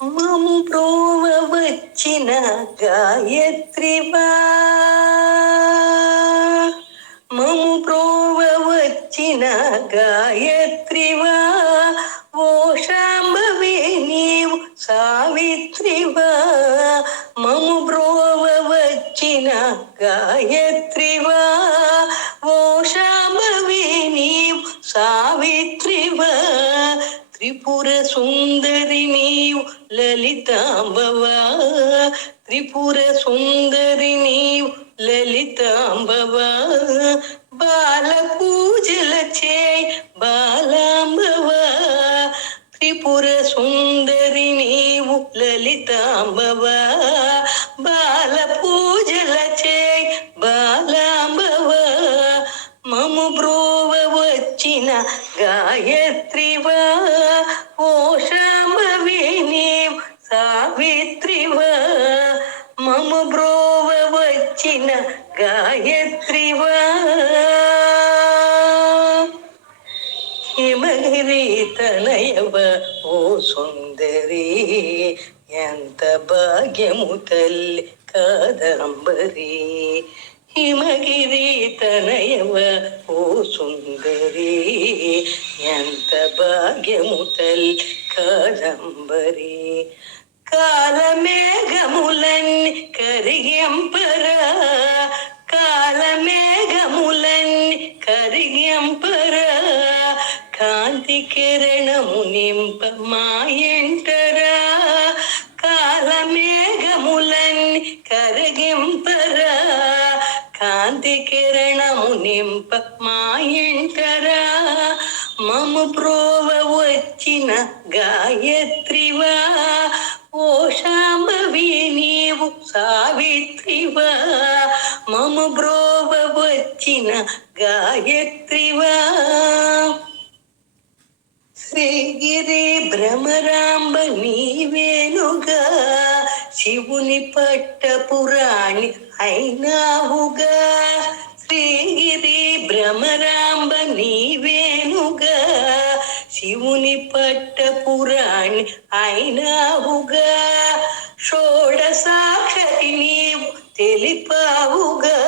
మము ప్రోవ వచ్చిన గాయత్రివా, మము ప్రోవ వచ్చిన గాయత్రివా, ఓ శాంభవి నీవు సావిత్రివా. మము ప్రోవ వచ్చిన గాయత్రివా, ఓ శాంభవి నీవు సావిత్రివా. త్రిపుర సుందరి నీవు లలితాంబవా, త్రిపుర సుందరి నీవు లలితాంబవా. బాల పూజల చేయి బాలాంబవా, త్రిపుర సుందరి నీవు లలితాంబవా. బాల పూజల చేయి బాలాంబవా. మము బ్రోవ వచ్చిన గాయత్రివా, ఓ శాంభవి నీవు సావిత్రివా. మము బ్రోవ వచ్చిన గాయత్రివా. హిమగిరి తనయవ ఓ సుందరి, ఎంత భాగ్యము తల్లి కాదంబరి. హిమగిరి తనయవ ఓ సుందరి, ఎంత భాగ్యము తల్లి కాదంబరి. కాలమేఘములన్నీ కరిగింపరా, కాలమేఘములన్నీ కరిగింపరా. కాంతి కిరణము నింప మాయంటరా, కాలమేఘములన్నీ కరిగింపరా. కాంతి కిరణము నింప మాయంటరా. మము ప్రోవ వచ్చిన గాయత్రివా, ఓ శాంభవి నీవు సావిత్రివా. మము బ్రోవ వచ్చిన గాయత్రివా. శ్రీగిరి భ్రమరాంబ నీవేనుగా, శివుని పట్టపురాణి అయినావుగా. శ్రీగిరి భ్రమరాంబ నీవేనుగా, శివుని పట్టపురాణి అయినావుగా. షోడసాక్షరి నీవు తెలిపావుగా,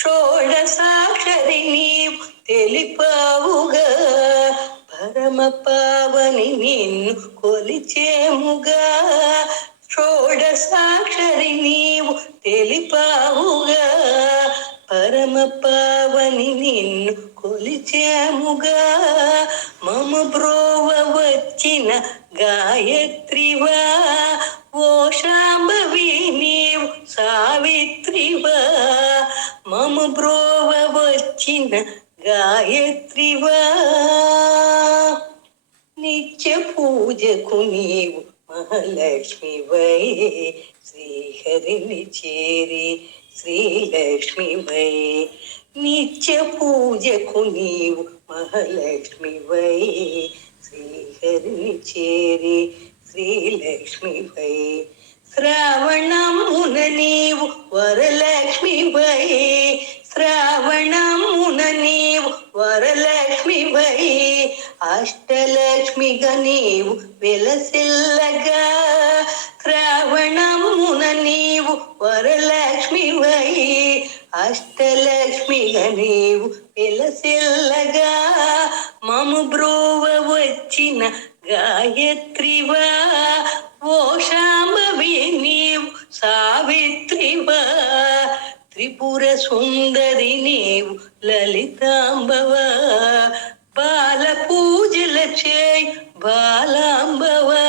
షోడసాక్షరి నీవు తెలిపావుగా. పరమ పావని నిన్ను కొలిచేముగా, షోడసాక్షరి నీవు తెలిపావుగా. పరమ పావని నిన్ను కొలిచేముగా. మము బ్రోవ వచ్చిన గాయత్రివా, ఓ శాంభవి నీవు సావిత్రివా. మము బ్రోవ వచ్చిన గాయత్రివా. నిత్య పూజకు నీవు మహాలక్ష్మివై, శ్రీహరిని చేరి శ్రీలక్ష్మివై. నిత్య పూజకు నీవు మహాలక్ష్మివై, శ్రీహరిని చేరి శ్రీలక్ష్మివై. శ్రావణమున నీవు వరలక్ష్మివై, శ్రావణమున నీవు వరలక్ష్మివై. అష్టలక్ష్మిగా నీవు వెలసిల్లగా, శ్రావణమున నీవు వరలక్ష్మివై. అష్టలక్ష్మిగా నీవు వెలసిల్లగా. మము బ్రోవ వచ్చిన గాయత్రివా, ఓ శాంభవి నీవు సావిత్రివా. త్రిపుర సుందరి నీవు లలితాంబవా, బాల పూజల చేయి బాలాంబవా.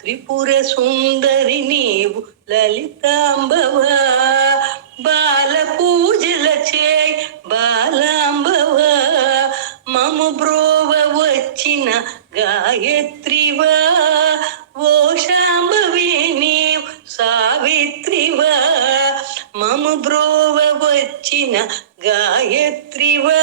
త్రిపుర సుందరి నీవు లలితాంబవా, బాల పూజల చేయి బాలాంబవా. మము బ్రోవ వచ్చిన గాయత్రివా, ఓ శాంభవి నీవు సావిత్రివా. మము బ్రోవ వచ్చిన గాయత్రివా.